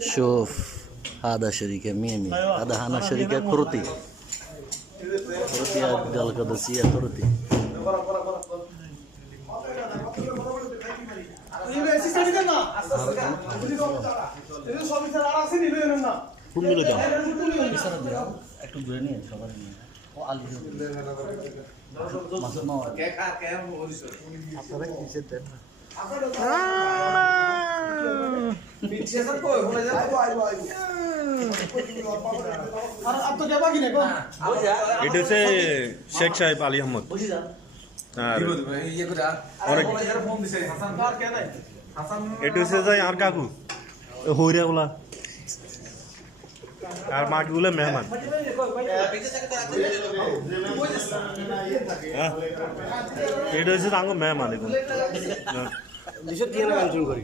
شوف هذا شركة ميمي، هذا هنا شركة كروتي القادسية كروتي. কুমিল্লা যাও ইশারা দাও একটু দূরে নিয়ে সবার নিয়ে ও আলি মাছ নাও কে খা কে বলিস আপনারা কিসে দেন পিছে সব কই বলে যা আইবো আর আপ তো যাবা কি না কোন এটা হচ্ছে শেখ সাহেব আলী আহমদ বুঝি যা আর ইয়ে করে অনেক ফোন দিছে হাসান আর কে নাই হাসান এটা হচ্ছে যাই আর কাকু হইরা গুলা আর মাটিগুলো মেহমান এটা হচ্ছে তাঙ্গ মেহমান এখন দিশত দিয়ে মেনশন করি